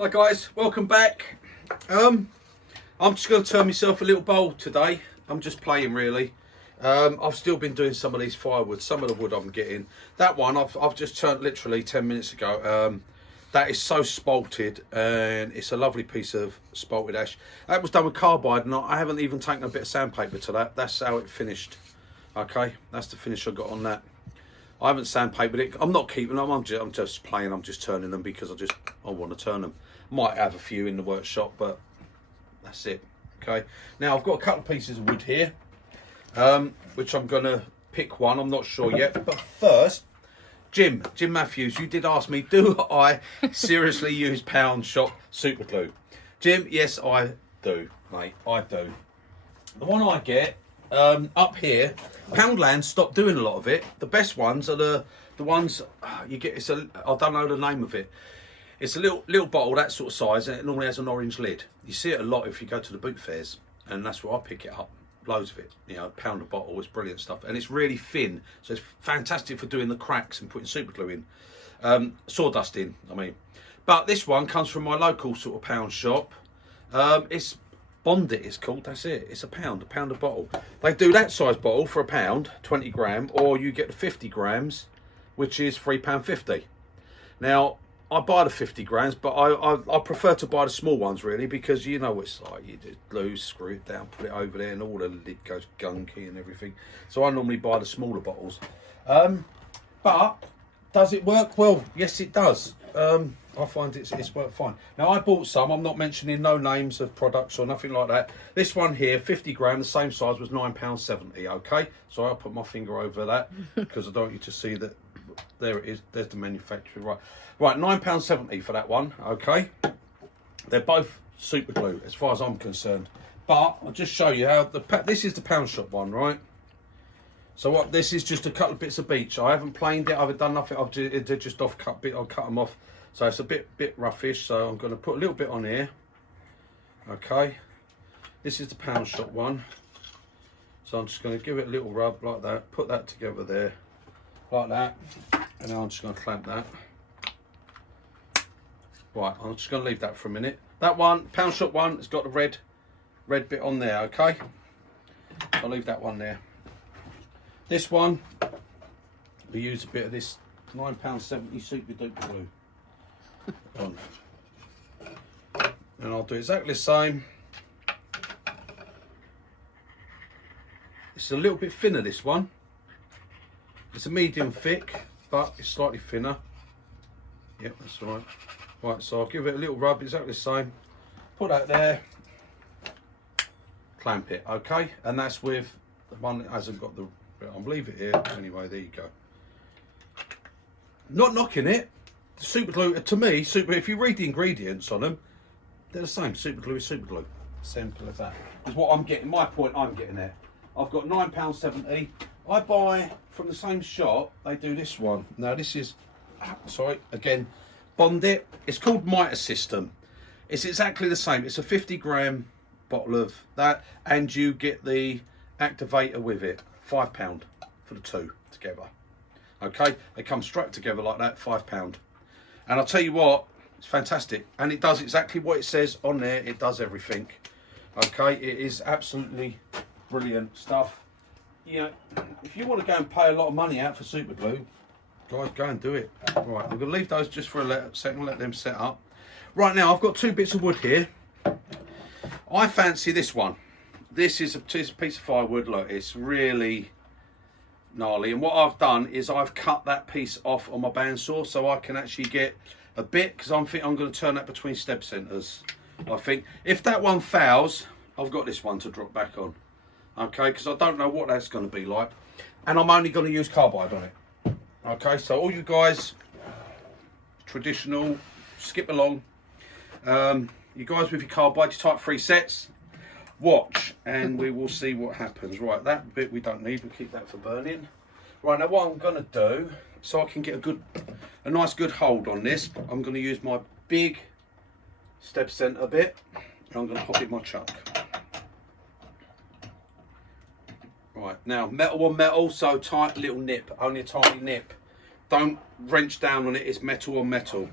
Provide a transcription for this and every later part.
Hi guys, welcome back. I'm just going to turn myself a little bowl today. I'm just playing really. I've still been doing some of these firewood, some of the wood I'm getting. That one I've just turned literally 10 minutes ago. That is so spalted, and it's a lovely piece of spalted ash. That was done with carbide, and I haven't even taken a bit of sandpaper to that. That's how it finished. Okay, that's the finish I got on that. I haven't sandpapered it. I'm not keeping them. I'm just playing. I'm just turning them because I want to turn them. Might have a few in the workshop, but that's it. Okay. Now I've got a couple of pieces of wood here, which I'm gonna pick one. I'm not sure yet. But first, Jim Matthews, you did ask me, do I seriously use pound shop super glue? Jim, yes, I do, mate. I do. The one I get. Up here, Poundland stopped doing a lot of it. The best ones are the ones you get. I don't know the name of it. It's a little bottle, that sort of size, and it normally has an orange lid. You see it a lot if you go to the boot fairs, and that's where I pick it up. Loads of it, you know, £1 a bottle. It's brilliant stuff, and it's really thin, so it's fantastic for doing the cracks and putting super glue in, sawdust in. I mean, but this one comes from my local sort of pound shop. It's Bond It, it's called. That's it. It's £1 a bottle. They do that size bottle for £1, 20 gram, or you get the 50 grams, which is £3.50. Now I buy the 50 grams, but I prefer to buy the small ones really, because you know what it's like. You just lose, screw it down, put it over there, and all the lid goes gunky and everything. So I normally buy the smaller bottles. But does it work? Well, yes, it does. I find it's worked fine. Now I bought some. I'm not mentioning no names of products or nothing like that. This one here, 50 gram, the same size, was £9.70. Okay, so I'll put my finger over that because I don't want you to see that. There it is. There's the manufacturer. Right, £9.70 for that one. Okay, they're both super glue as far as I'm concerned. But I'll just show you how this is the pound shop one, right? So what? This is just a couple of bits of beech. I haven't planed it. I haven't done nothing. They're just off cut bit. I'll cut them off. So it's a bit roughish. So I'm going to put a little bit on here. Okay. This is the pound shop one. So I'm just going to give it a little rub like that. Put that together there, like that. And now I'm just going to clamp that. Right. I'm just going to leave that for a minute. That one, pound shop one, it's got the red bit on there. Okay. I'll leave that one there. This one, we use a bit of this £9.70 super duper glue on, and I'll do exactly the same. It's a little bit thinner, this one. It's a medium thick, but it's slightly thinner. Yep, that's right. Right, so I'll give it a little rub, exactly the same. Put that there, clamp it, okay? And that's with the one that hasn't got the. I'll leave it here anyway. There you go. Not knocking it. Super glue, to me, if you read the ingredients on them, they're the same. Super glue is super glue. Simple as that. Is what I'm getting. My point I'm getting there. I've got £9.70. I buy from the same shop. They do this one. Now this is, sorry, again, Bond It. It's called Mitre System. It's exactly the same. It's a 50 gram bottle of that, and you get the activator with it. £5 for the two together. Okay, they come straight together like that, £5. And I'll tell you what, it's fantastic, and it does exactly what it says on there. It does everything. Okay, it is absolutely brilliant stuff. You know, if you want to go and pay a lot of money out for super glue, guys, go and do it. Right, I'm going to leave those just for a second, let them set up. Right now, I've got two bits of wood here. I fancy this one. This is a piece of firewood. Look, it's really gnarly, and what I've done is I've cut that piece off on my bandsaw so I can actually get a bit, because I'm going to turn that between step centers. I think if that one fails, I've got this one to drop back on. Okay, because I don't know what that's going to be like, and I'm only going to use carbide on it. Okay, so all you guys, traditional, skip along. You guys with your carbide, you type 3 sets. Watch, and we will see what happens. Right, that bit we don't need. We'll keep that for burning. Right, now what I'm going to do, so I can get a nice good hold on this, I'm going to use my big step center bit, and I'm going to pop it in my chuck. Right, now metal on metal, so tight little nip, only a tiny nip. Don't wrench down on it, it's metal on metal.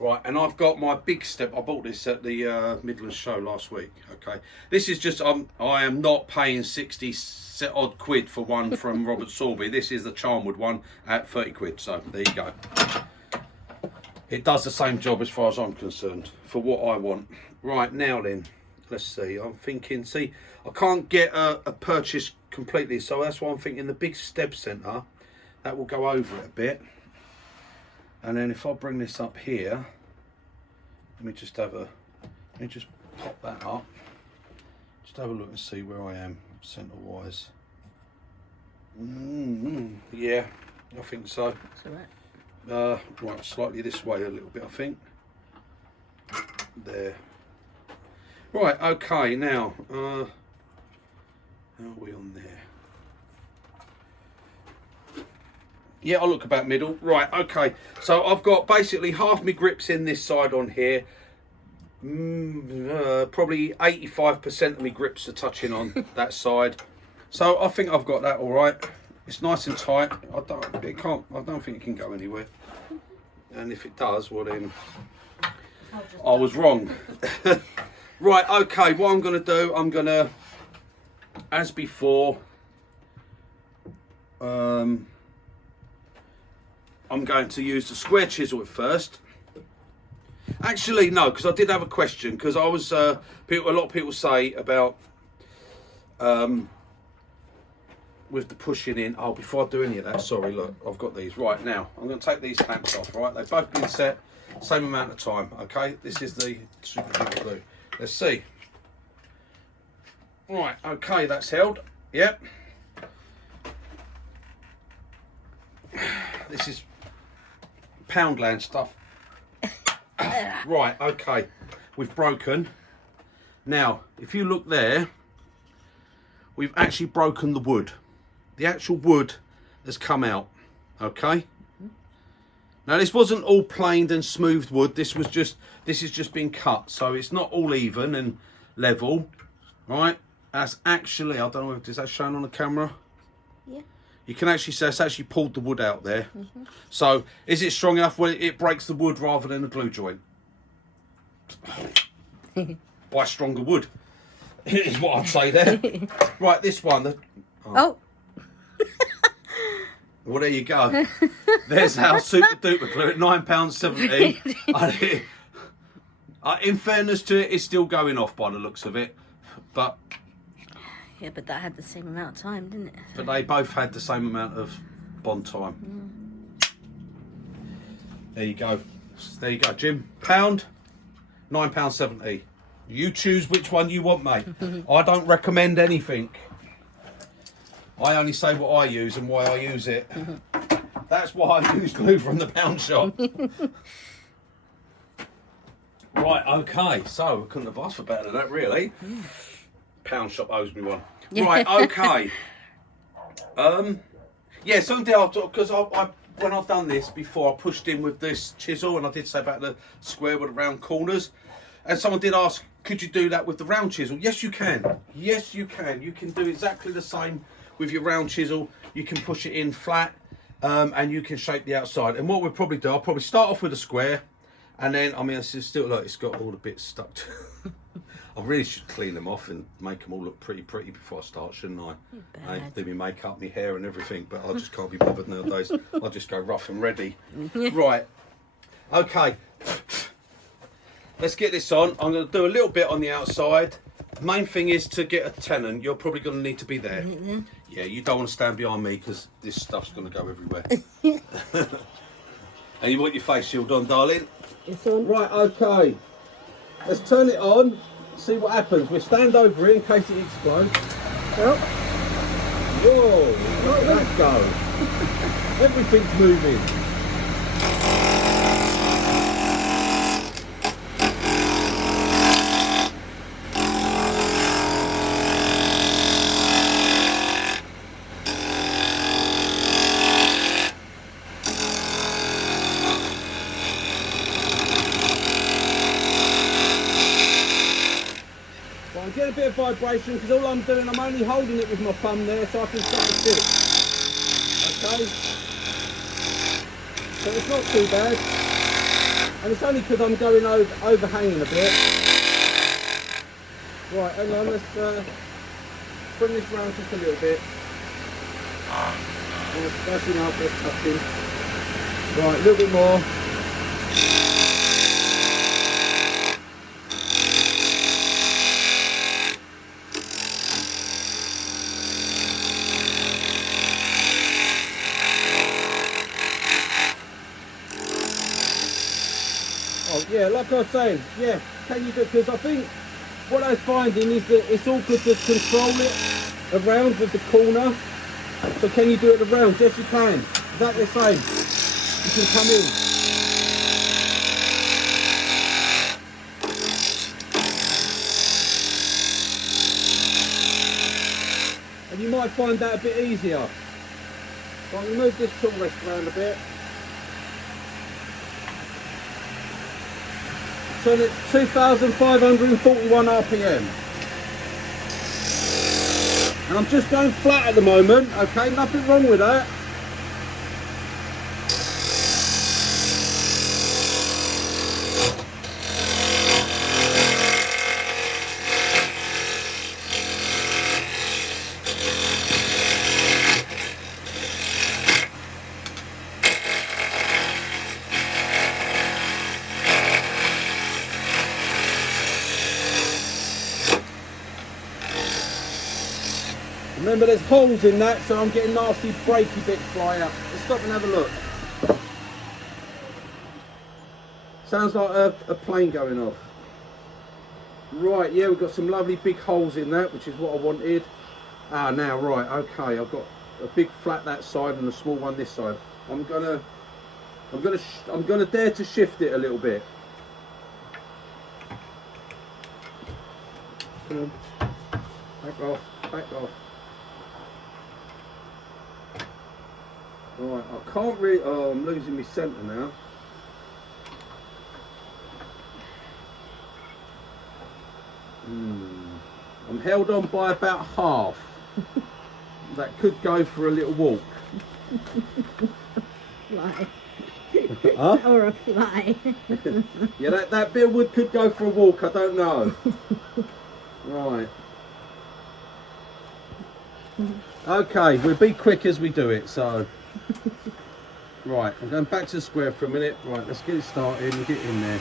Right, and I've got my big step. I bought this at the Midlands show last week. Okay, this is just I am not paying 60 odd quid for one from Robert Sorby. This is the Charnwood one at 30 quid. So there you go. It does the same job as far as I'm concerned for what I want. Right, now then, let's see. I'm thinking, see, I can't get a purchase completely, so that's why I'm thinking the big step centre, that will go over it a bit. And then if I bring this up here, let me just pop that up. Just have a look and see where I am centre wise. Yeah, I think so. That's all right. Right, slightly this way a little bit, I think. There. Right, okay, now, how are we on there? Yeah, I'll look about middle. Right, okay. So I've got basically half my grips in this side on here. Probably 85% of my grips are touching on that side. So I think I've got that all right. It's nice and tight. I don't think it can go anywhere. And if it does, well then, I was wrong. Right, okay, what I'm going to do, I'm going to, as before, I'm going to use the square chisel at first. Actually, no, because I did have a question, because I was, a lot of people say about, with the pushing in, oh, before I do any of that, sorry, look, I've got these. Right, now, I'm going to take these clamps off, right? They've both been set, same amount of time, okay? This is the super glue. Let's see. Right, okay, that's held. Yep. This is Poundland stuff. Right, okay. We've broken. Now, if you look there, we've actually broken the wood. The actual wood has come out. Okay. Now this wasn't all planed and smoothed wood. This is just been cut, so it's not all even and level. Right. That's actually, I don't know, is that shown on the camera? Yeah. You can actually say it's actually pulled the wood out there. So is it strong enough where it breaks the wood rather than a glue joint? Buy stronger wood is what I'd say there. Right, this one. Oh. Well, there you go. There's our super duper glue at £9.70. In fairness to it, it's still going off by the looks of it. But yeah, but that had the same amount of time, didn't it? But they both had the same amount of bond time. There you go. There you go, Jim. Pound, £9.70. You choose which one you want, mate. I don't recommend anything. I only say what I use and why I use it. That's why I use glue from the pound shop. Right, okay. So, I couldn't have asked for better than that, really. Pound shop owes me one. Right, okay. Yeah, something else, because when I've done this before, I pushed in with this chisel, and I did say about the square with the round corners. And someone did ask, could you do that with the round chisel? Yes, you can. Yes, you can. You can do exactly the same with your round chisel. You can push it in flat, and you can shape the outside. And what we'll probably do, I'll probably start off with a square, and then, I mean, it's still, look, it's got all the bits stuck to I really should clean them off and make them all look pretty before I start, shouldn't I? I do my makeup, my hair and everything, but I just can't be bothered nowadays. I'll just go rough and ready. Right. Okay. Let's get this on. I'm going to do a little bit on the outside. The main thing is to get a tenant. You're probably going to need to be there. Yeah, you don't want to stand behind me because this stuff's going to go everywhere. And you want your face shield on, darling? It's on. Right, okay. Let's turn it on. See what happens. We'll stand over it in case it explodes. Oh. Whoa, look at that go. Everything's moving. I'm getting a bit of vibration because all I'm doing, I'm only holding it with my thumb there so I can start the tip. Okay? So it's not too bad. And it's only because I'm going overhanging a bit. Right, hang on, let's bring this round just a little bit. That's enough, let's touch him. Right, a little bit more. Oh yeah, like I was saying, yeah, can you do it? Because I think what I was finding is that it's awkward to control it around with the corner. So can you do it around? Yes you can. Exactly the same. You can come in. And you might find that a bit easier. So I'll move this tool rest around a bit. Turn it 2,541 RPM. And I'm just going flat at the moment, okay, nothing wrong with that. Remember there's holes in that, so I'm getting nasty breaky bits fly out. Let's stop and have a look. Sounds like a plane going off. Right, yeah, we've got some lovely big holes in that, which is what I wanted. Ah, now, right, okay, I've got a big flat that side and a small one this side. I'm gonna dare to shift it a little bit. Come on, back off, back off. Right, I can't really, oh, I'm losing my centre now. I'm held on by about half. That could go for a little walk. Fly. Huh? Or a fly. Yeah, that bit of wood could go for a walk, I don't know. Right. Okay, we'll be quick as we do it, so. Right, I'm going back to the square for a minute. Right, let's get it started and get in there.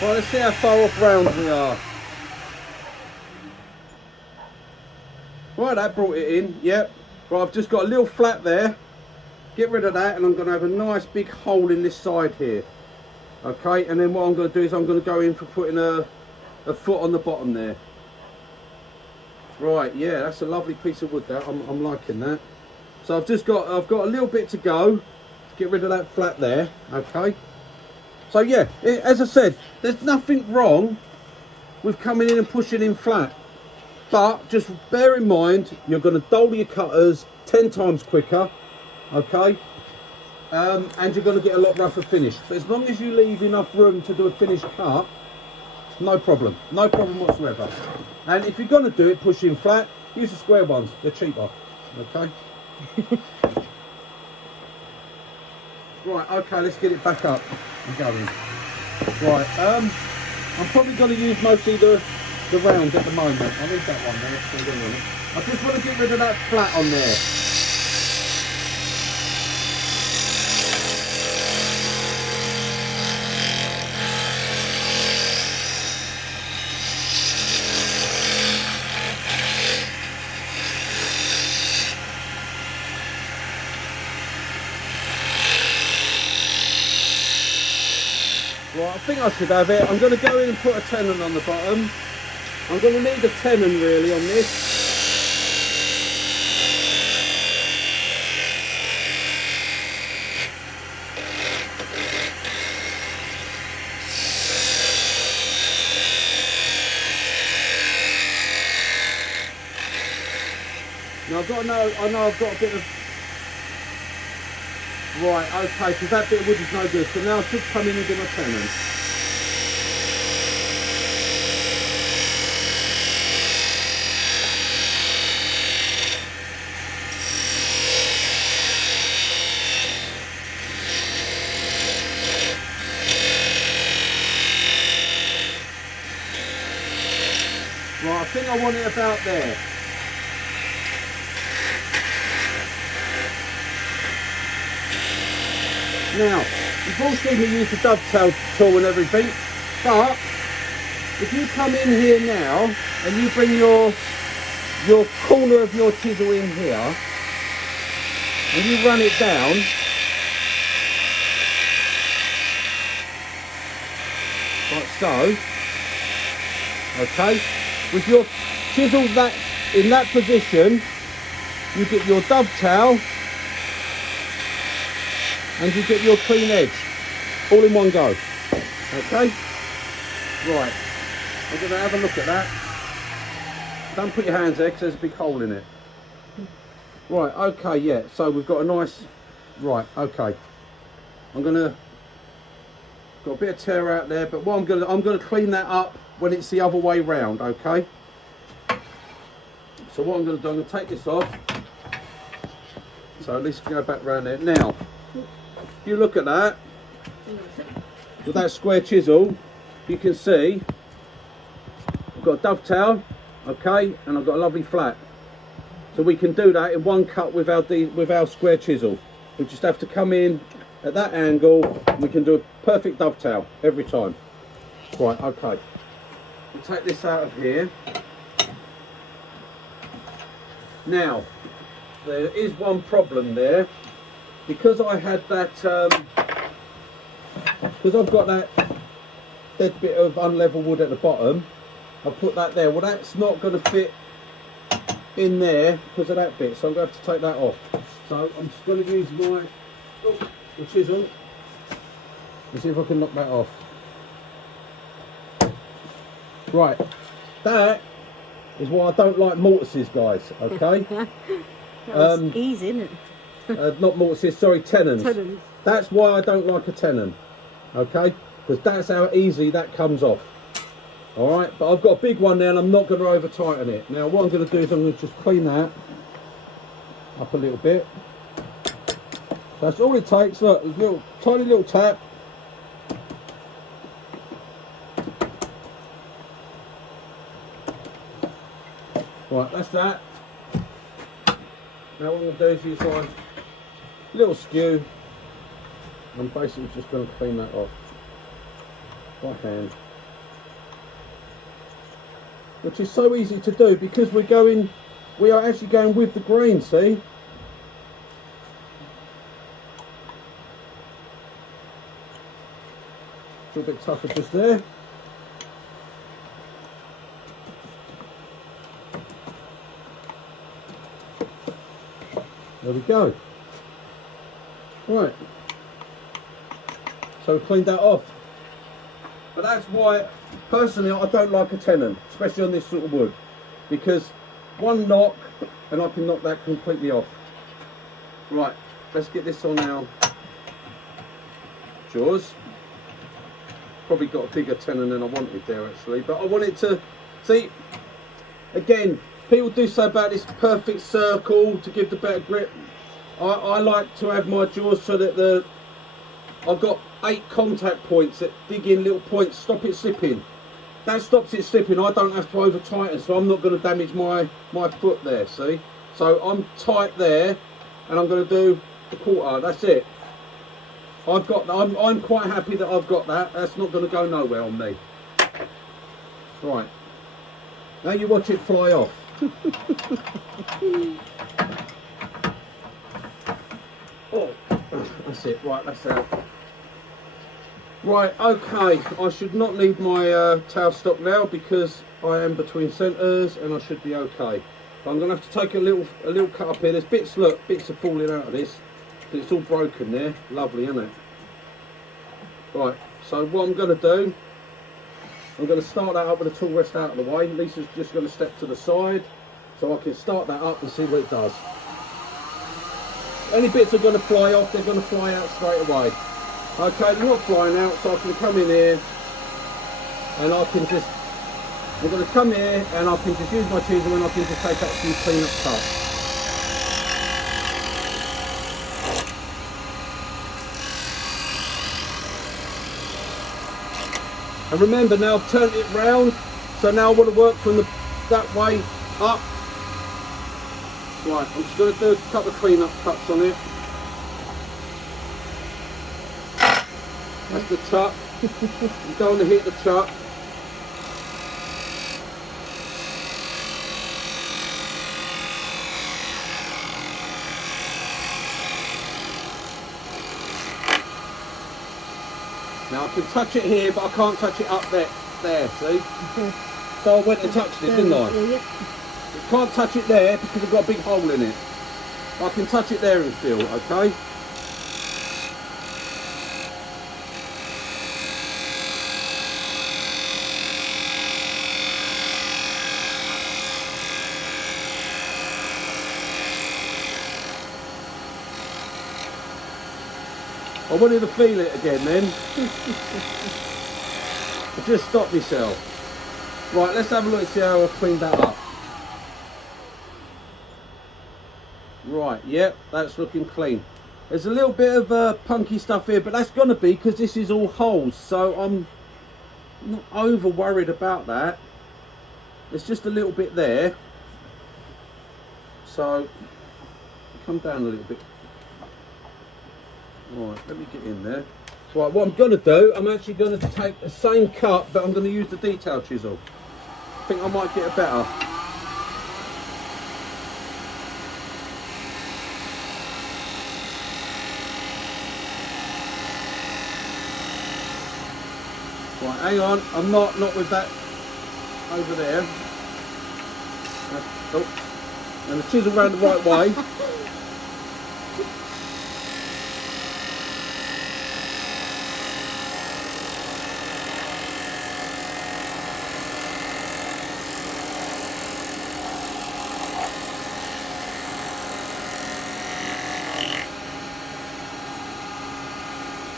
Right, let's see how far off round we are. Right, that brought it in, yep. Right, I've just got a little flat there. Get rid of that and I'm going to have a nice big hole in this side here. Okay, and then what I'm going to do is I'm going to go in for putting a foot on the bottom there. Right, yeah, that's a lovely piece of wood that. I'm liking that. So I've got a little bit to go. Get rid of that flat there, okay. So yeah, as I said, there's nothing wrong with coming in and pushing in flat. But just bear in mind, you're going to dull your cutters 10 times quicker, okay? And you're going to get a lot rougher finish. But as long as you leave enough room to do a finished cut, no problem whatsoever. And if you're going to do it, push in flat, use the square ones, they're cheaper, okay? Right, okay, let's get it back up and going. Right, I'm probably going to use mostly the round at the moment. I'll leave that one there. I just want to get rid of that flat on there. Right, I think I should have it. I'm going to go in and put a tenon on the bottom. I'm going to need a tenon really on this. Now I know I've got a bit of... Right, okay, because that bit of wood is no good. So now I should come in and get my tenon. Right, I think I want it about there. Now, you've all seen me use the dovetail tool and everything, but if you come in here now and you bring your corner of your chisel in here and you run it down, like so, okay, with your chisel in that position, you get your dovetail and you get your clean edge all in one go. Okay, right, I'm going to have a look at that. Don't put your hands there because there's a big hole in it. Right, okay, yeah, so we've got a nice, right, okay, got a bit of tear out there, but what I'm going to clean that up when it's the other way round. Okay, so what I'm going to do, I'm going to take this off, so at least go back round there. Now if you look at that with that square chisel, you can see I've got a dovetail, okay, and I've got a lovely flat, so we can do that in one cut with our square chisel. We just have to come in at that angle and we can do a perfect dovetail every time. Right, okay, we'll take this out of here. Now there is one problem there, because I had that because I've got that dead bit of unlevel wood at the bottom. I put that there. Well, that's not going to fit in there because of that bit, so I'm going to have to take that off. So I'm just going to use my chisel and see if I can knock that off. Right, that is why I don't like mortises, guys. Okay. That's easy, isn't it? Not mortises, sorry, tenons. Tenons. That's why I don't like a tenon. Okay, because that's how easy that comes off. All right, but I've got a big one there and I'm not going to over tighten it. Now what I'm going to do is I'm going to just clean that up a little bit. That's all it takes. Look, there's a little tiny little tap. Right, that's that. Now what I'm going to do is use my little skew. I'm basically just going to clean that off by hand, which is so easy to do because we are actually going with the grain, see? It's a bit tougher just there. There we go. Right. So we cleaned that off. But that's why, personally, I don't like a tenon, especially on this sort of wood, because one knock and I can knock that completely off. Right, let's get this on our jaws. Probably got a bigger tenon than I wanted there actually, but I wanted to see, again, people do say about this perfect circle to give the better grip. I like to have my jaws so that I've got 8 contact points that dig in little points, stop it slipping. That stops it slipping. I don't have to over tighten, so I'm not going to damage my foot there, see? So I'm tight there and I'm going to do the quarter. That's it. I'm quite happy that I've got that. That's not going to go nowhere on me. Right. Now you watch it fly off. Oh, that's it. Right, that's out. Right, okay, I should not need my tail stock now because I am between centres and I should be okay. But I'm going to have to take a little cut up here. There's bits, look, bits are falling out of this. But it's all broken there. Lovely, isn't it? Right, so what I'm going to do, I'm going to start that up with the tool rest out of the way. Lisa's just going to step to the side so I can start that up and see what it does. Any bits are going to fly off, they're going to fly out straight away. Okay, they're not flying out, so I can come in here and I can just, I'm going to come here and I can just use my chisel and I can just take up some clean up cuts. And remember now I've turned it round, so now I want to work from that way up. Right, I'm just going to do a couple of clean up cuts on it. That's the tuck. You don't want to hit the tuck. Now I can touch it here, but I can't touch it up there, see? So I went and touched it, didn't I? Yeah. I can't touch it there because I've got a big hole in it. I can touch it there and feel, okay? I wanted to feel it again then. I just stopped myself. Right, let's have a look and see how I've cleaned that up. Right, yep, that's looking clean. There's a little bit of punky stuff here, but that's going to be because this is all holes, so I'm not over worried about that. There's just a little bit there. So, come down a little bit. Right, let me get in there. Right, what I'm going to do, I'm actually going to take the same cut, but I'm going to use the detail chisel. I think I might get a better. Right, hang on, I'm not with that over there. Oh, and the chisel round the right way.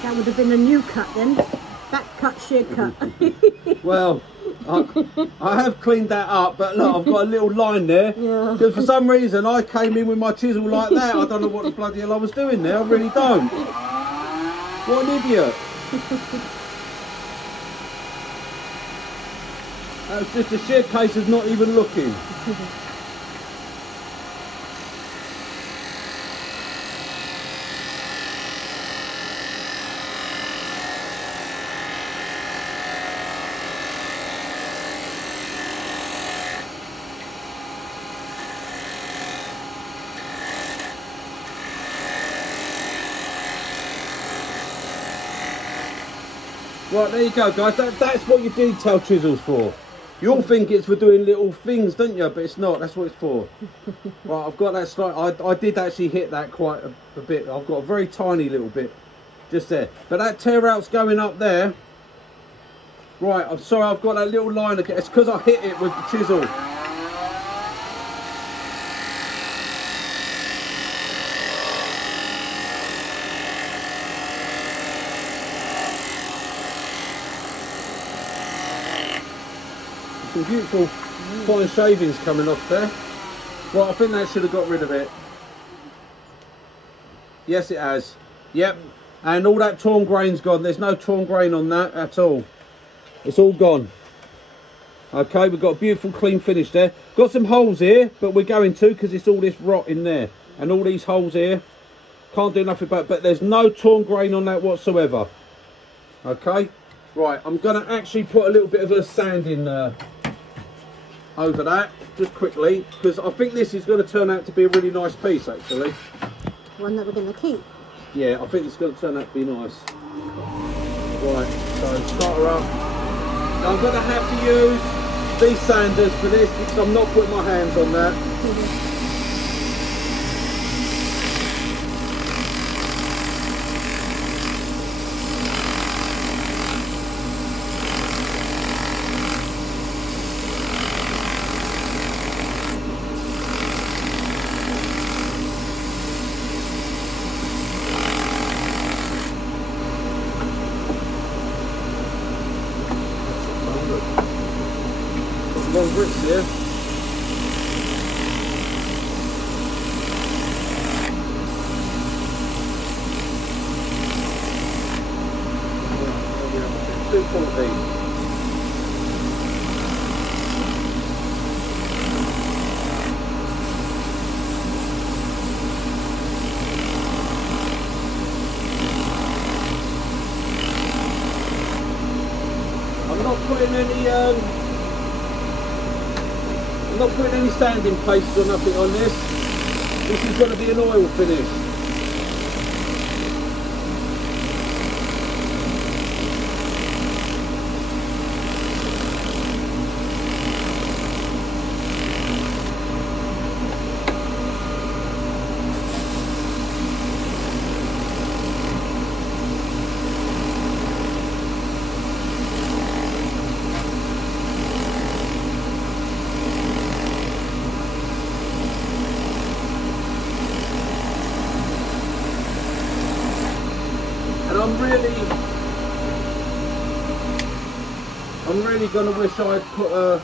That would have been a new cut then. Back cut, shear cut. Well, I have cleaned that up, but look, I've got a little line there. Yeah. Because for some reason I came in with my chisel like that. I don't know what the bloody hell I was doing there. I really don't. What an idiot. That was just a sheer case of not even looking. Right, there you go, guys. That's what your detail chisel's for. You all think it's for doing little things, don't you? But it's not. That's what it's for. Right, I've got that slight. I did actually hit that quite a bit. I've got a very tiny little bit just there. But that tear out's going up there. Right, I'm sorry. I've got that little line again. It's because I hit it with the chisel. Some beautiful fine shavings coming off there. Right, I think that should have got rid of it. Yes, it has. Yep. And all that torn grain's gone. There's no torn grain on that at all. It's all gone. Okay, we've got a beautiful clean finish there. Got some holes here, but we're going to because it's all this rot in there. And all these holes here. Can't do nothing about it, but there's no torn grain on that whatsoever. Okay. Right, I'm going to actually put a little bit of a sand in over that, just quickly, because I think this is going to turn out to be a really nice piece, actually. One that we're going to keep. Yeah, I think it's going to turn out to be nice. Right, so start her up. Now I'm going to have to use these sanders for this because I'm not putting my hands on that. Long bricks here. Yeah, 214. I'm not putting any sanding paste or nothing on this. This is going to be an oil finish. And I'm really going to wish I'd put a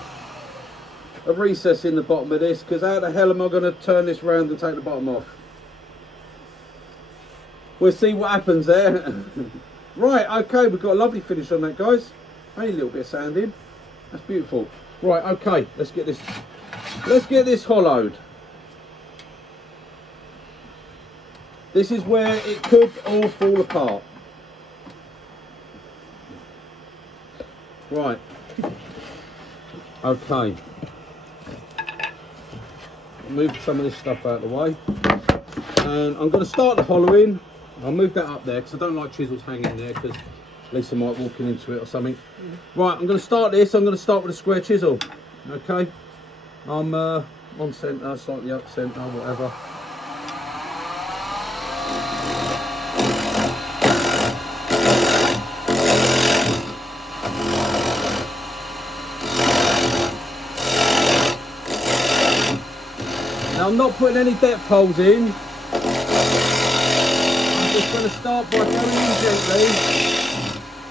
recess in the bottom of this, because how the hell am I going to turn this round and take the bottom off? We'll see what happens there. Right, okay, we've got a lovely finish on that, guys. Only a little bit of sand in. That's beautiful. Right, okay, let's get this hollowed. This is where it could all fall apart. Right. Okay. Move some of this stuff out of the way. And I'm going to start the hollowing. I'll move that up there because I don't like chisels hanging there, because Lisa might walk into it or something. Right, I'm going to start this. I'm going to start with a square chisel. Okay. I'm on centre, slightly up centre, whatever. Now I'm not putting any depth holes in. I'm just going to start by going in gently.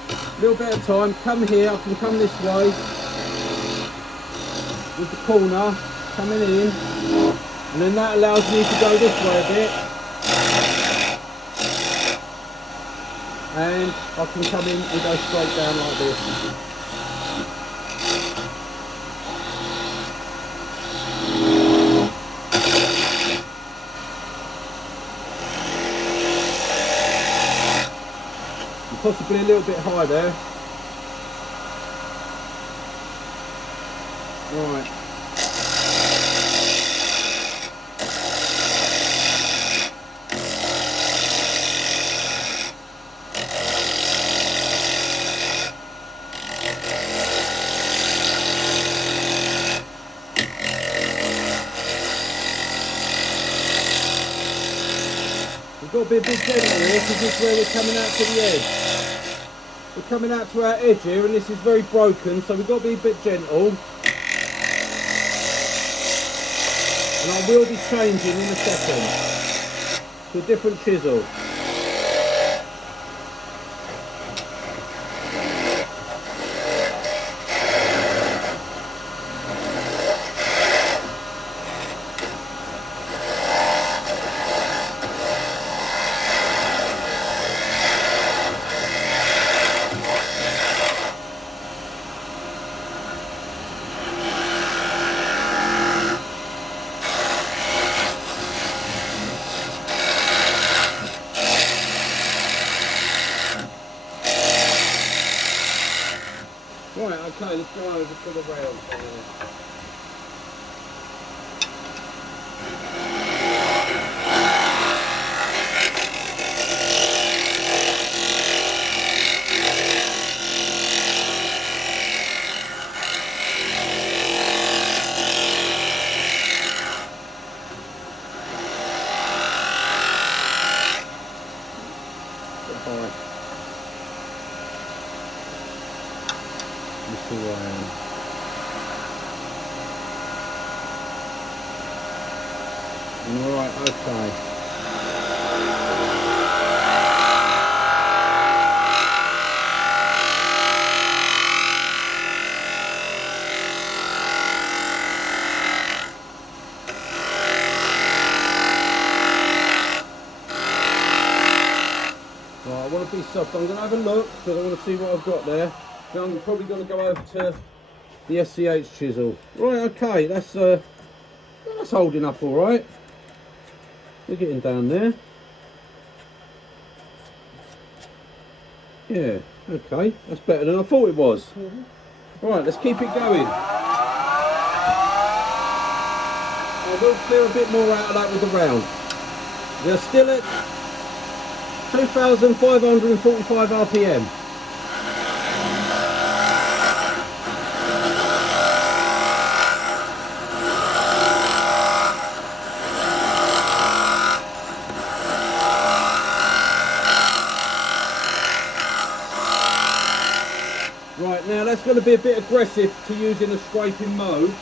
A little bit of time. Come here, I can come this way. With the corner coming in. And then that allows me to go this way a bit. And I can come in and go straight down like this. Possibly a little bit high there. Right. We've got to be a bit gentle here, because this is where we're coming out to the edge. We're coming out to our edge here, and this is very broken, so we've got to be a bit gentle. And I will be changing in a second to a different chisel. Right, okay, let's go over to the rails. me see where I am. Right, okay. Right, I want to be soft. I'm going to have a look because I want to see what I've got there. Then I'm probably going to go over to the SCH chisel. Right, okay, that's holding up all right. We're getting down there. Yeah, okay, that's better than I thought it was. Right, let's keep it going. I will clear a bit more out of that with the round. We're still at 2,545 RPM. Right, now that's going to be a bit aggressive to use in a scraping mode,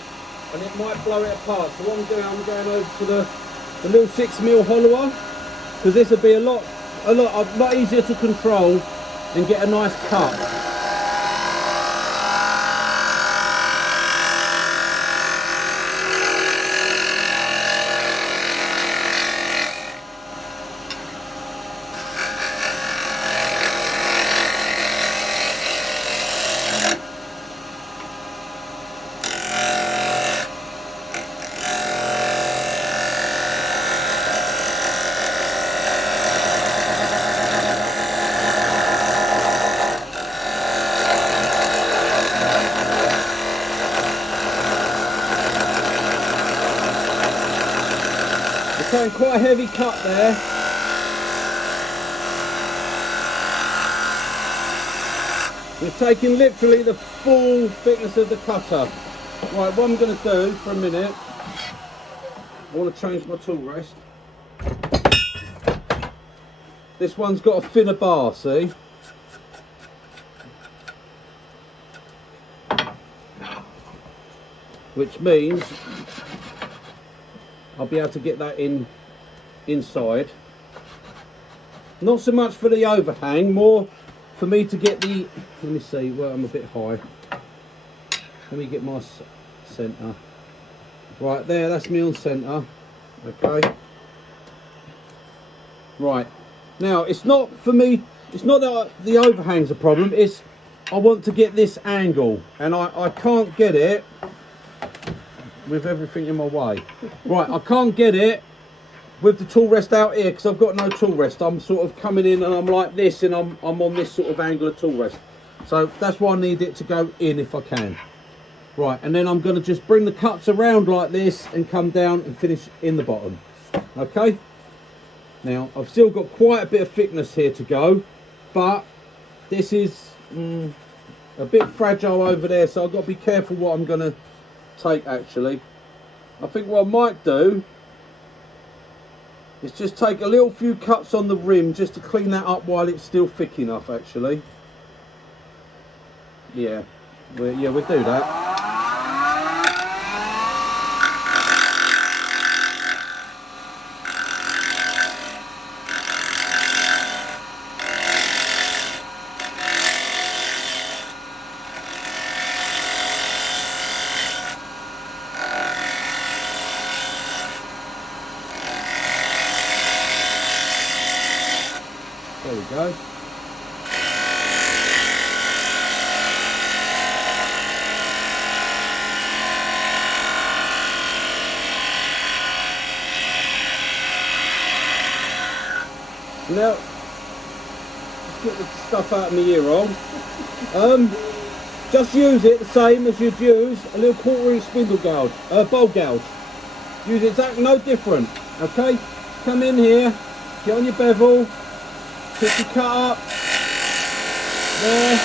and it might blow it apart. So what I'm going over to the little 6mm hollower, because this will be a lot easier to control and get a nice cut. Quite a heavy cut there. We're taking literally the full thickness of the cutter. Right, what I'm going to do for a minute, I want to change my tool rest. This one's got a thinner bar, see? Which means I'll be able to get that inside. Not so much for the overhang, more for me to get the, let me see, well I'm a bit high. Let me get my centre. Right there, that's me on centre. Okay. Right. Now it's not for me, it's not that the overhang's a problem, it's I want to get this angle and I can't get it with everything in my way. Right, I can't get it with the tool rest out here because I've got no tool rest. I'm sort of coming in and I'm like this and I'm on this sort of angle of tool rest. So that's why I need it to go in if I can. Right, and then I'm going to just bring the cuts around like this and come down and finish in the bottom. Okay? Now, I've still got quite a bit of thickness here to go, but this is a bit fragile over there, so I've got to be careful what I'm going to take actually. I think what I might do is just take a little few cuts on the rim just to clean that up while it's still thick enough actually. Yeah, we'll do that. There we go. Now, let's get the stuff out of my ear on. Just use it the same as you'd use a little 1/4 inch spindle gouge, bowl gouge. Use it exactly no different. Okay, come in here, get on your bevel. Pick your cut up there,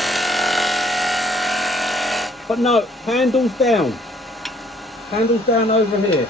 but no, handles down over here.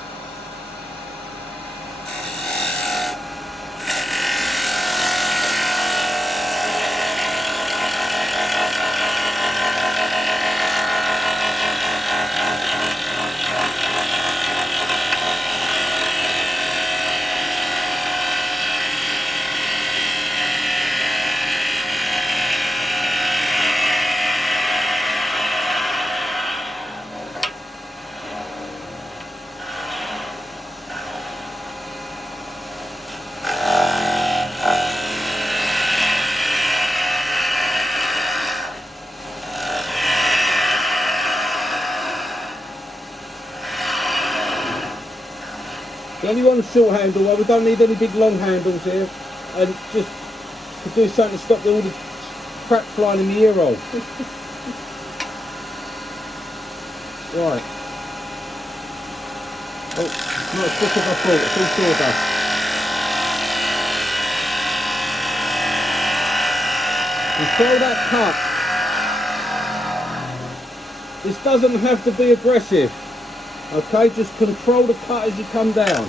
We only want a short handle, well, we don't need any big long handles here, and just to do something to stop all the crap flying in the ear hole. Right. Oh, it's not as thick as I thought, it's all sawdust. Control that cut. This doesn't have to be aggressive. Okay, just control the cut as you come down.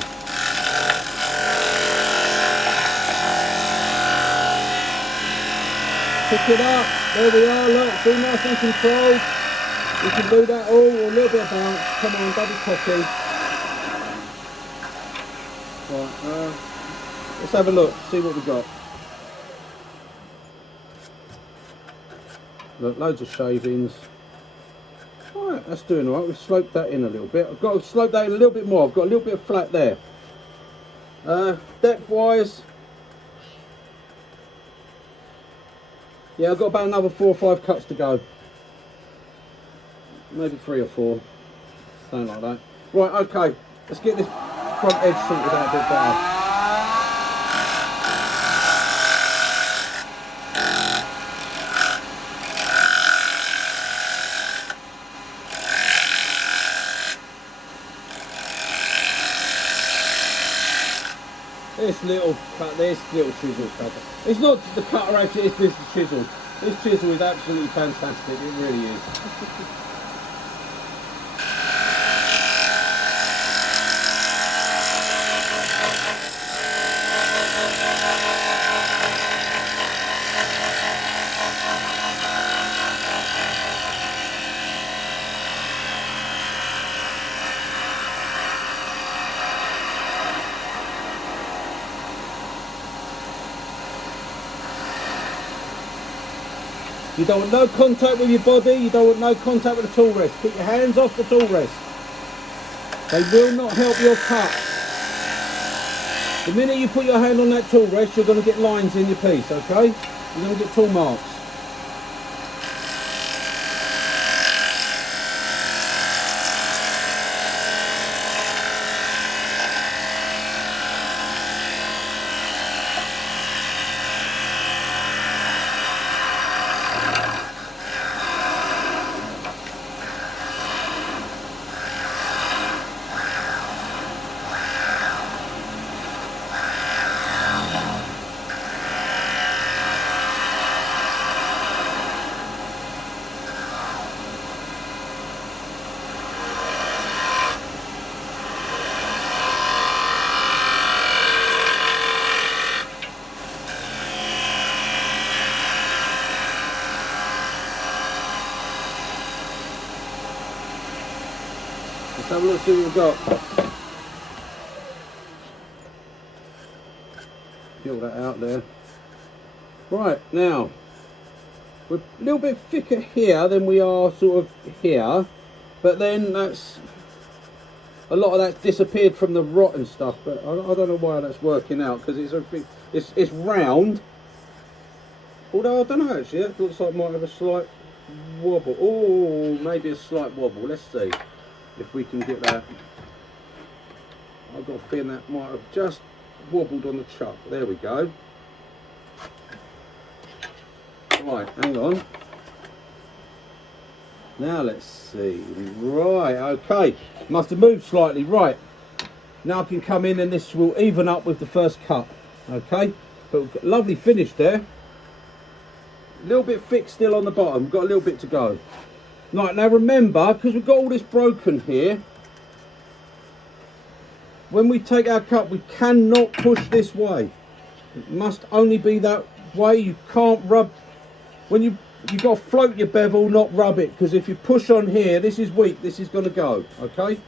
Pick it up. There we are, look, it's all nice and controlled. You can do that all, a little bit of bounce. Come on, double cocky. Right, let's have a look, see what we've got. Look, loads of shavings. Right, that's doing all right. We've sloped that in a little bit. I've got to slope that in a little bit more. I've got a little bit of flat there. Depth wise, yeah, I've got about another 4 or 5 cuts to go. Maybe 3 or 4, something like that. Right, okay, let's get this front edge sorted out a bit better. This little cut, this little chisel cutter. It's not the cutter actually, it's this chisel. This chisel is absolutely fantastic, it really is. You don't want no contact with your body, you don't want no contact with the tool rest. Keep your hands off the tool rest. They will not help your cut. The minute you put your hand on that tool rest, you're going to get lines in your piece, okay? You're going to get tool marks. Let's have a look, see what we've got. Get all that out there. Right, now, we're a little bit thicker here than we are sort of here, but then that's, a lot of that's disappeared from the rot and stuff, but I don't know why that's working out, because it's round, although I don't know actually, it looks like it might have a slight wobble. Oh, maybe a slight wobble, let's see if we can get that. I've got a feeling that might have just wobbled on the chuck. There we go. Right, hang on. Now let's see. Right, okay. Must have moved slightly. Right. Now I can come in and this will even up with the first cut. Okay. But we've got a lovely finish there. A little bit thick still on the bottom. We've got a little bit to go. Right, now remember, because we've got all this broken here, when we take our cut, we cannot push this way. It must only be that way. You can't rub. When you've got to float your bevel, not rub it, because if you push on here, this is weak, this is going to go, okay?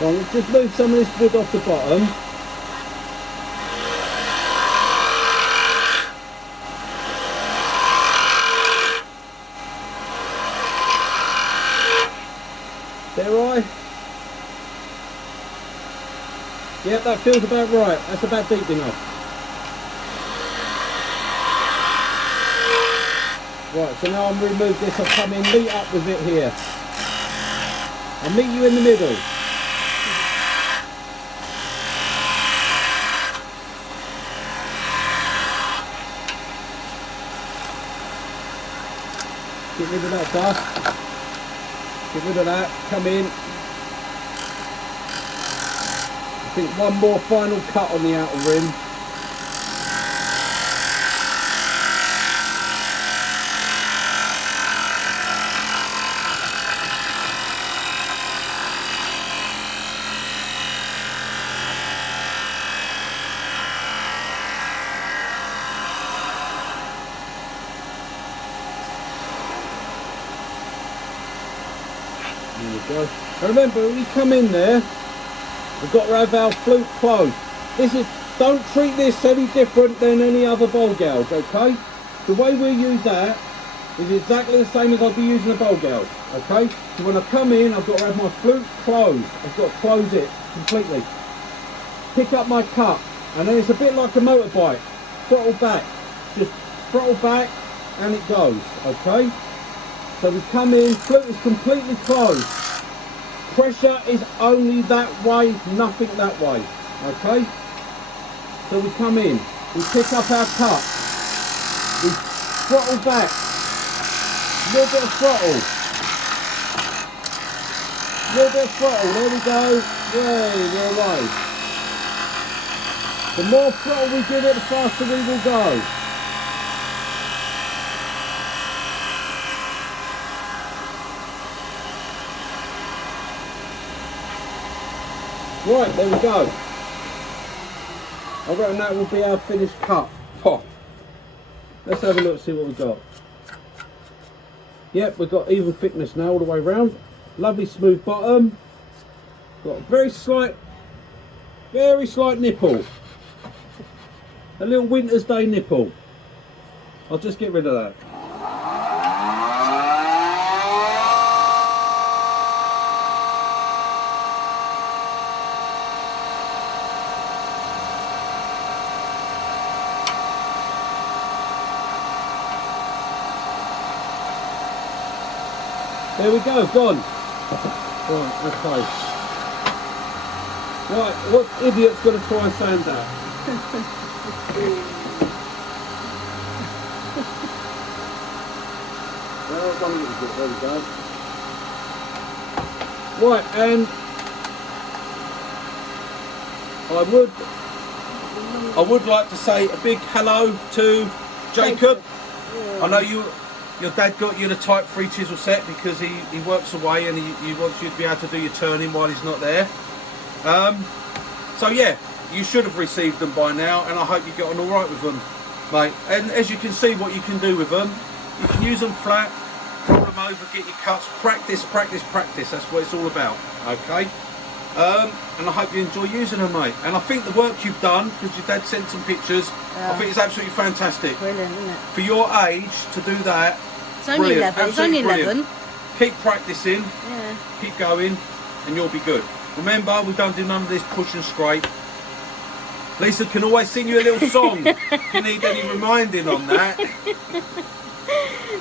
So let's just move some of this wood off the bottom. Yep, that feels about right. That's about deep enough. Right, so now I'm going to remove this. I'll come in, meet up with it here. I'll meet you in the middle. Get rid of that dust. Get rid of that. Come in. I think one more final cut on the outer rim. There we go. And remember, when you come in there, we've got to have our flute closed. Don't treat this any different than any other bowl gouge, okay? The way we use that is exactly the same as I'd be using a bowl gouge, okay? So when I come in, I've got to have my flute closed. I've got to close it completely. Pick up my cut, and then it's a bit like a motorbike. Throttle back. Just throttle back, and it goes, okay? So we come in, flute is completely closed. Pressure is only that way, nothing that way. Okay? So we come in, we pick up our cut, we throttle back, a little bit of throttle, there we go, yay, we're away. The more throttle we give it, the faster we will go. Right, there we go. I reckon that will be our finished cut. Oh. Let's have a look, see what we've got. Yep, we've got even thickness now all the way around. Lovely smooth bottom. Got a very slight nipple. A little winter's day nipple. I'll just get rid of that. There we go, gone. Right, okay. Right, what idiot's going to try and sand that? Well, one little bit, there we go. Right, and I would like to say a big hello to Jacob. I know your dad got you the Type 3 chisel set because he works away and he wants you to be able to do your turning while he's not there. So yeah, you should have received them by now, and I hope you get on alright with them, mate. And as you can see what you can do with them, you can use them flat, roll them over, get your cuts, practice, that's what it's all about, okay? And I hope you enjoy using them, mate. And I think the work you've done, because your dad sent some pictures, I think it's absolutely fantastic. Brilliant, isn't it? For your age to do that, It's only 11. It's only 11. Keep practicing, Yeah. keep going, and you'll be good. Remember, we don't do none of this push and scrape. Lisa can always sing you a little song if you need any reminding on that.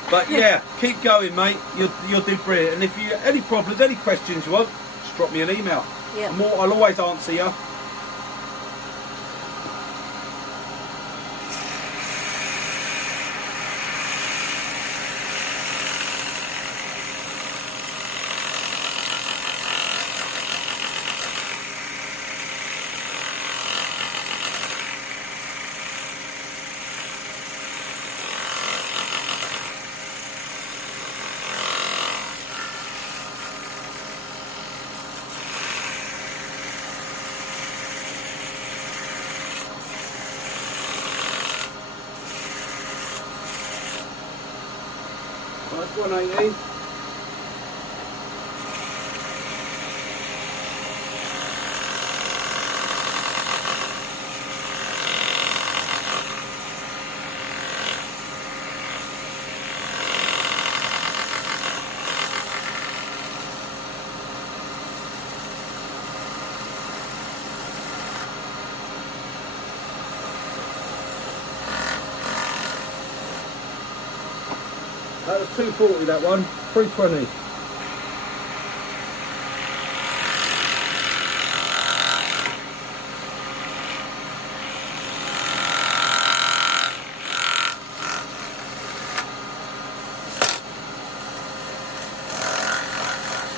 But yeah, keep going, mate. You'll do brilliant. And if you any problems, any questions you want, just drop me an email. Yeah. I'll always answer you. That's 180. That was 240, that one. 320.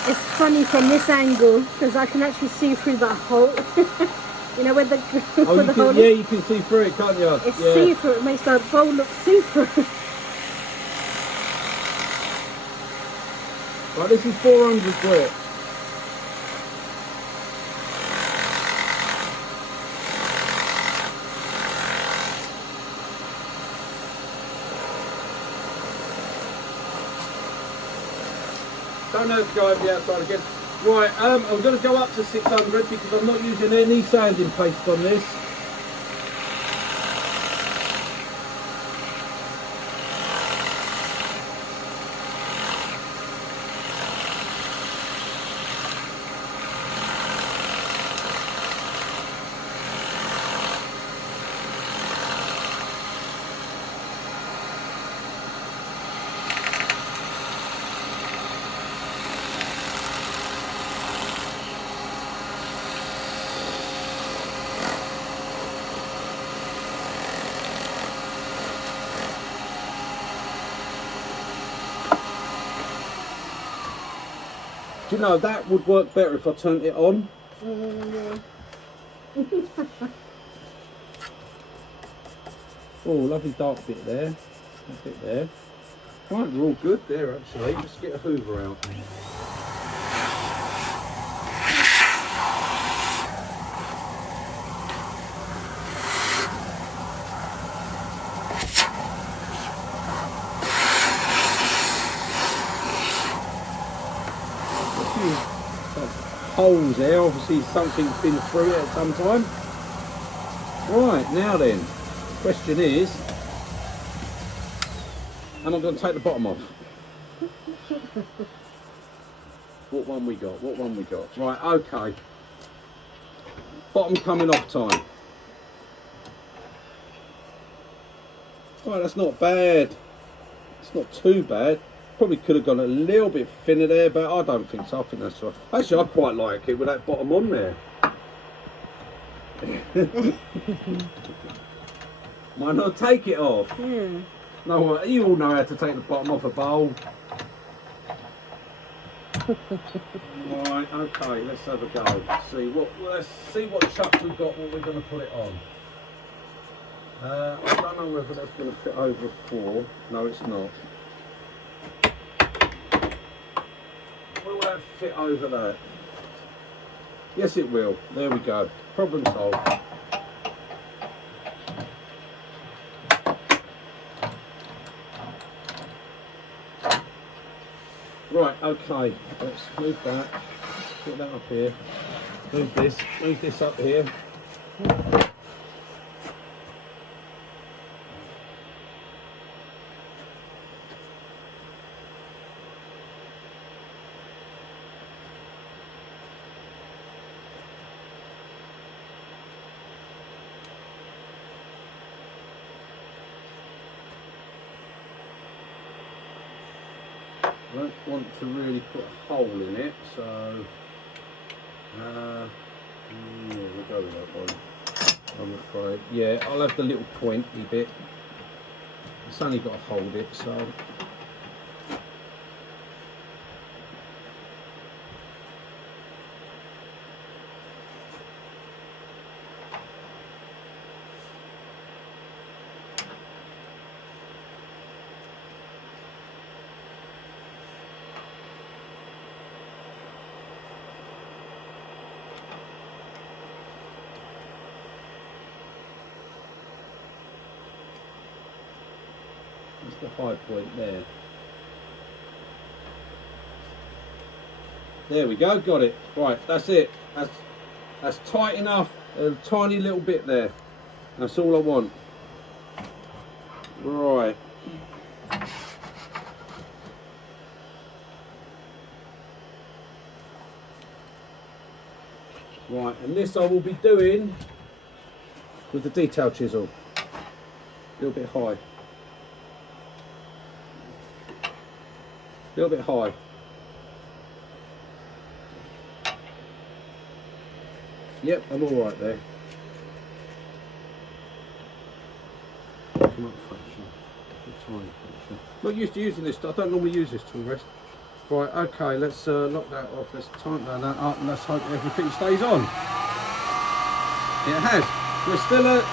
It's funny from this angle because I can actually see through that hole. You know where the, Oh, where the hole yeah, is? you can see through it, can't you? It's yeah. see-through. It makes the bowl look see-through. Right, this is 400 grit. Don't know if to go over the outside again. Right, I'm going to go up to 600 because I'm not using any sanding paste on this. Do you know, that would work better if I turned it on. Oh, lovely dark bit there. That bit there. Right, they're all good there actually. Let's get a hoover out. Holes there, obviously something's been through it at some time. Right, now then, the question is, am I going to take the bottom off? What one we got? What one we got? Right, okay. Bottom coming off time. Right, that's not bad. It's not too bad. Probably could have gone a little bit thinner there, but I don't think so. I think that's right. Actually, I quite like it with that bottom on there. Might not take it off. No, you all know how to take the bottom off a bowl. Right, okay, let's have a go. Let's see what chuck we've got, what we're going to put it on. I don't know whether that's going to fit over 4. No, it's not. Will that fit over that? Yes, it will. There we go. Problem solved. Right, okay. Let's move that. Put that up here. Move this up here. I don't want to really put a hole in it, so we'll go with that one, I'm afraid. Yeah, I'll have the little pointy bit. It's only got to hold it, so. That's the high point there. There we go, got it. Right, that's it. That's tight enough. A tiny little bit there. That's all I want. Right. Right, and this I will be doing with the detail chisel. A little bit high. A little bit high. Yep, I'm all right there. Not used to using this. I don't normally use this tool rest. Right, okay, let's lock that off. Let's tighten that up and let's hope everything stays on. It has. We're still at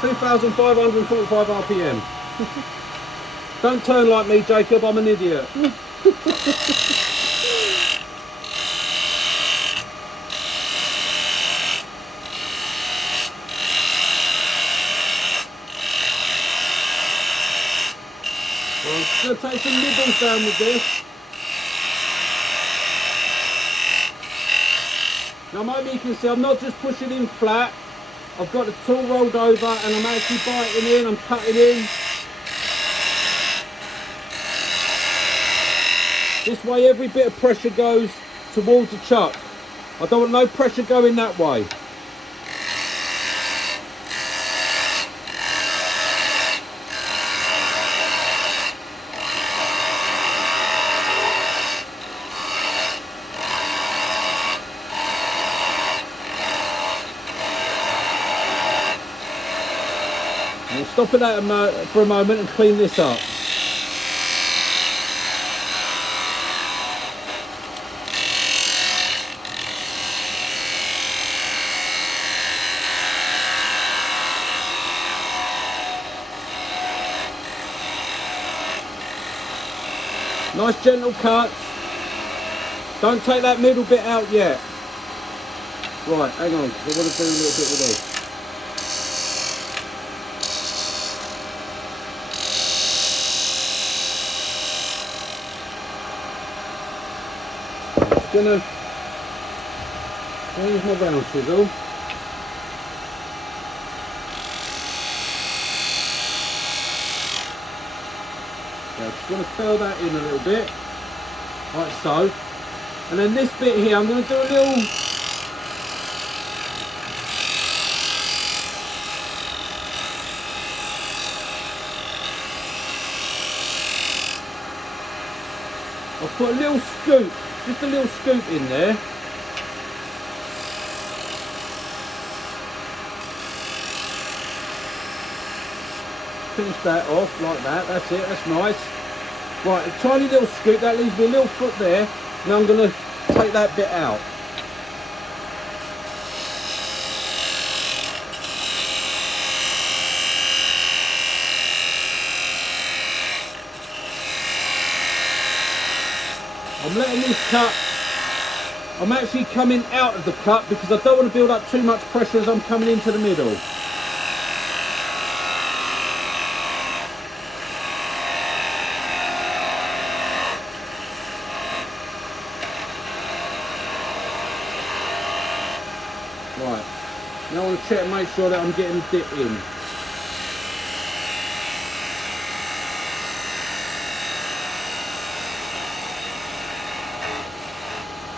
2,545 RPM. Don't turn like me, Jacob. I'm an idiot. Well, I'm just going to take some nibbles down with this. Now maybe you can see I'm not just pushing in flat. I've got the tool rolled over and I'm actually biting in, I'm cutting in. This way every bit of pressure goes towards the chuck. I don't want no pressure going that way. We'll stop it out for a moment and clean this up. Nice gentle cut. Don't take that middle bit out yet. Right, hang on, 'cause I want to do a little bit with this. Gonna use my round chisel. Yeah, just gonna fill that in a little bit, like so. And then this bit here, I'm gonna do a little. I'll put a little scoop. Just a little scoop in there. Finish that off like that. That's it. That's nice. Right, a tiny little scoop. That leaves me a little foot there. Now I'm going to take that bit out. I'm letting this cut, I'm actually coming out of the cut because I don't want to build up too much pressure as I'm coming into the middle. Right, now I want to check and make sure that I'm getting the dip in.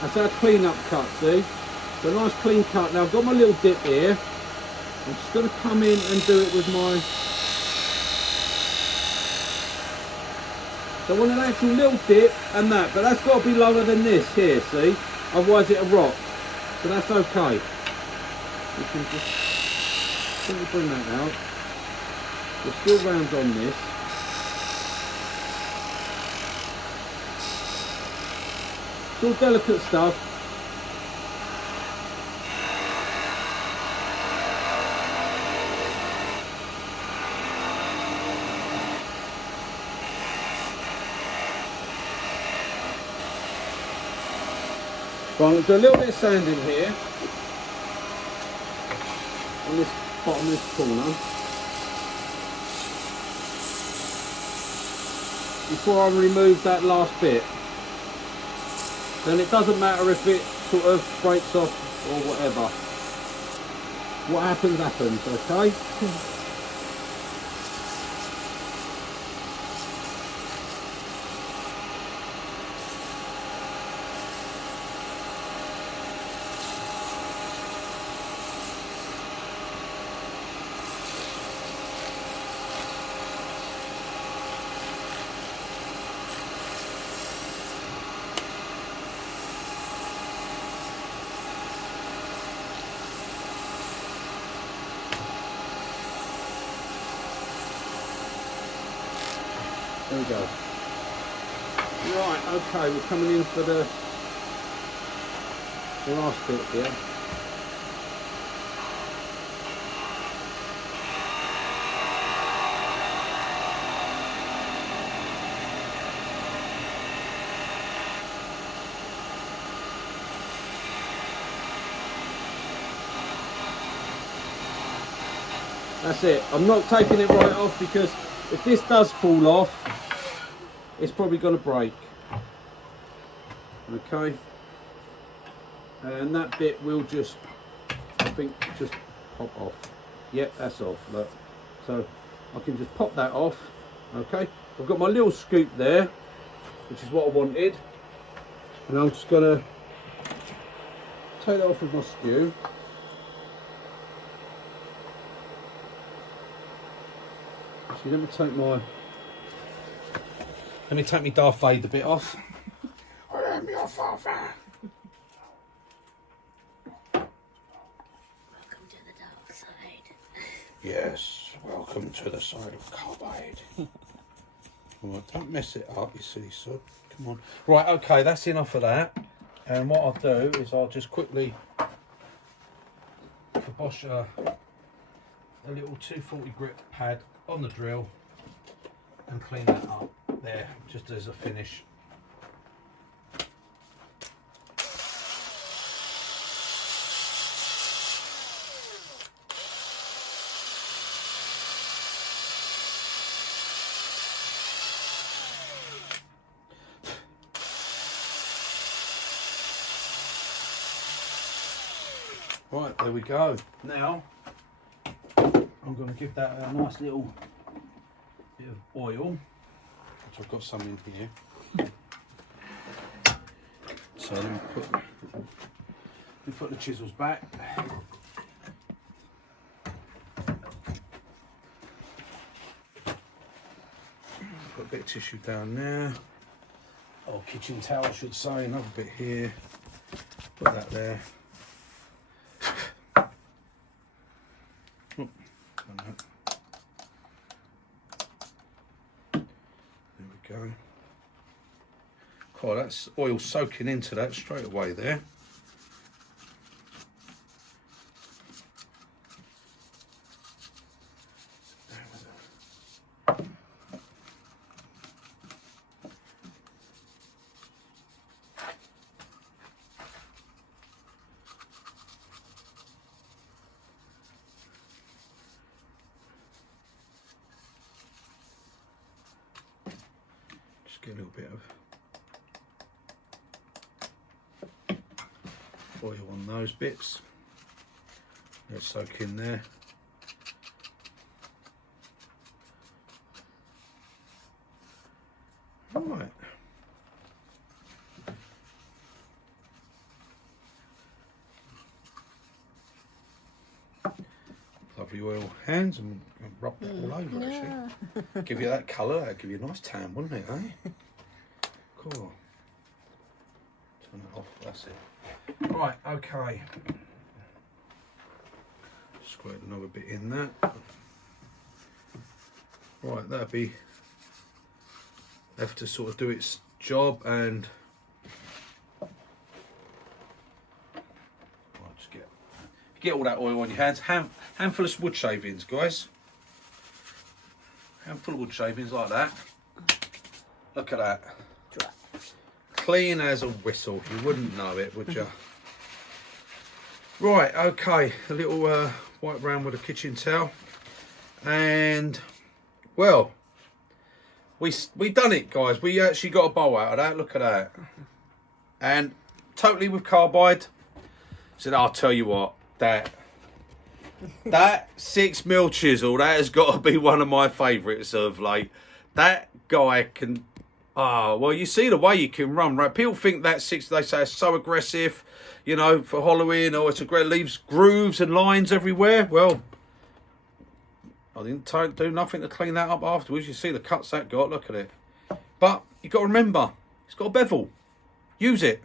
That's our clean up cut, see? So a nice clean cut. Now I've got my little dip here. I'm just going to come in and do it with my... So I want an actual little dip and that, but that's got to be lower than this here, see? Otherwise it'll rock. So that's okay. You can just let me bring that out. There's still rounds on this. It's all delicate stuff. Right, I'm going to do a little bit of sanding here on this bottom of this corner before I remove that last bit. Then it doesn't matter if it sort of breaks off or whatever. What happens, happens, okay? There we go. Right, okay, we're coming in for the last bit here. That's it. I'm not taking it right off because if this does fall off, it's probably going to break. Okay. And that bit will just, I think, just pop off. Yep, that's off. Look. So I can just pop that off. Okay. I've got my little scoop there, which is what I wanted. And I'm just going to take that off with my skew. So let me take my Darth Vader bit off. I am your father. Welcome to the dark side. Yes, welcome to the side of Carbide. Well, don't mess it up, you silly sod. Come on. Right, okay, that's enough of that. And what I'll do is I'll just quickly kibosh a little 240 grit pad on the drill and clean that up there, just as a finish. Right, there we go. Now I'm going to give that a nice little bit of oil, which I've got some in here. So let me put the chisels back. Put a bit of tissue down there. Oh, kitchen towel, I should say. Another bit here. Put that there. Go. Oh, that's oil soaking into that straight away there. Get a little bit of oil on those bits. Let's soak in there. Right. Lovely oil hands and rub that all over actually. Give you that colour, that'd give you a nice tan, wouldn't it, eh? Cool. Turn it off, that's it. Right, okay. Squirt another bit in that. Right, that'll be left to sort of do its job, and just get all that oil on your hands. Handful of wood shavings, guys. Handful of wood shavings like that. Look at that. Clean as a whistle. You wouldn't know it, would you? Right, okay. A little wipe round with a kitchen towel. And, well, we done it, guys. We actually got a bowl out of that. Look at that. And totally with carbide. Said, I'll tell you what, that 6mm chisel, that has got to be one of my favourites of late. That guy can... Ah, well, you see the way you can run, right? People think that they say it's so aggressive, you know, for hollowing, or it's aggressive, leaves grooves and lines everywhere. Well, I didn't do nothing to clean that up afterwards. You see the cuts that got, look at it. But you've got to remember, it's got a bevel. Use it,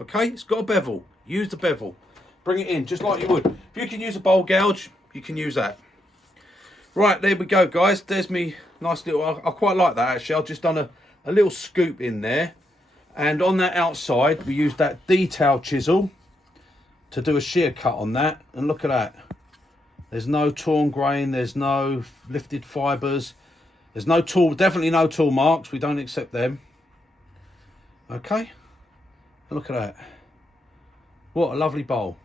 okay? It's got a bevel. Use the bevel. Bring it in, just like you would. If you can use a bowl gouge, you can use that. Right, there we go, guys. There's me Nice little, I quite like that actually. I've just done a little scoop in there. And on that outside, we used that detail chisel to do a shear cut on that. And look at that. There's no torn grain, there's no lifted fibres. There's no tool, definitely no tool marks. We don't accept them. Okay. Look at that. What a lovely bowl.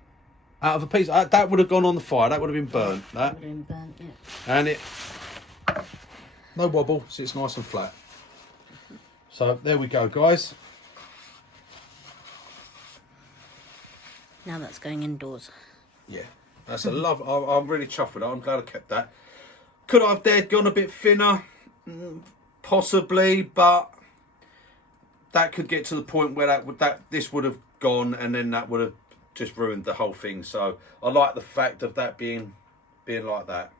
Out of a piece, that would have gone on the fire. That would have been burnt. That Would have been burnt, yeah. and it, no wobble, so it's nice and flat. So there we go, guys. Now that's going indoors. Yeah, that's a love. I'm really chuffed with it. I'm glad I kept that. Could I have dared gone a bit thinner? Possibly, but that could get to the point where this would have gone, and then that would have just ruined the whole thing. So I like the fact of that being like that.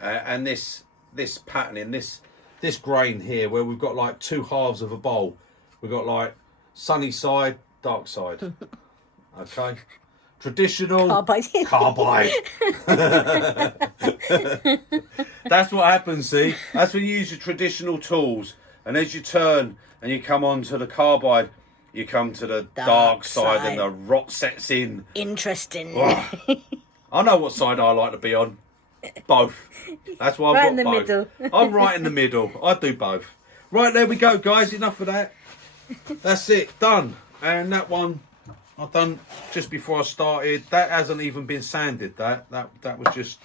And this patterning, this grain here, where we've got like two halves of a bowl. We've got like sunny side, dark side. Okay, traditional carbide. That's what happens. See, that's when you use your traditional tools, and as you turn and you come onto the carbide, you come to the dark side and the rot sets in. Interesting. Oh, I know what side I like to be on. Both. That's why I've got both. Right in the middle. I'm right in the middle. I do both. Right, there we go, guys. Enough of that. That's it. Done. And that one I've done just before I started. That hasn't even been sanded. That was just.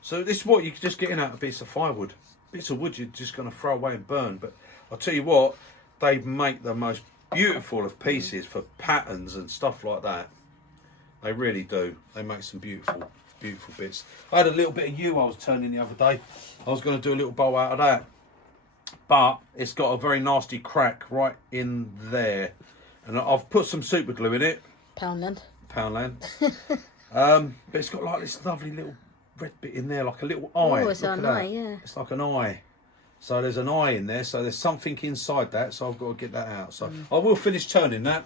So this is what you're just getting out of bits of firewood. Bits of wood you're just going to throw away and burn. But I'll tell you what, they make the most beautiful of pieces for patterns and stuff like that. They really do. They make some beautiful bits. I had a little bit of yew I was turning the other day. I was going to do a little bowl out of that, but it's got a very nasty crack right in there, and I've put some super glue in it. Poundland. But it's got like this lovely little red bit in there, like a little eye. Oh, it's an eye, yeah. It's like an eye. So there's an eye in there, so there's something inside that, so I've got to get that out. So I will finish turning that.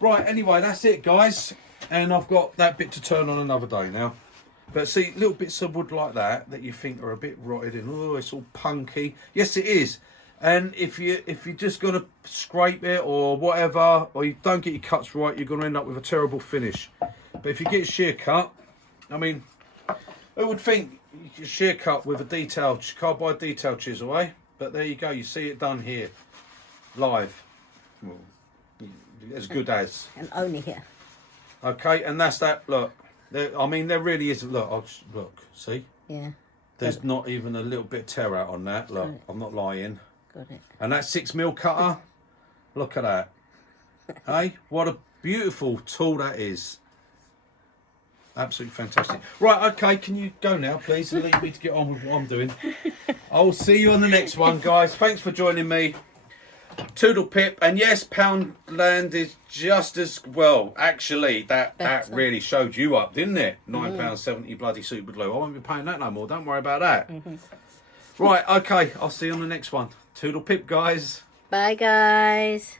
Right, anyway, that's it, guys. And I've got that bit to turn on another day now. But see, little bits of wood like that you think are a bit rotted and oh, it's all punky. Yes, it is. And if you're just gonna scrape it or whatever, or you don't get your cuts right, you're gonna end up with a terrible finish. But if you get a shear cut, I mean, who would think you could shear cut with a carbide detail chisel, eh? But there you go. You see it done here, live. Well, as good as. And only here. Okay, and that's that. Look. I mean, there really is. Look, see? Yeah. There's not even a little bit of tear out on that. Look, Got it. I'm not lying. Got it. And that 6mm cutter, look at that. Hey, what a beautiful tool that is. Absolutely fantastic. Right, okay, can you go now, please, and leave me to get on with what I'm doing. I'll see you on the next one, guys. Thanks for joining me. Toodle pip, and yes, Poundland is just as well. Actually, that really showed you up, didn't it? £9.70 bloody super glue. I won't be paying that no more. Don't worry about that. Right, okay. I'll see you on the next one. Toodle pip, guys. Bye, guys.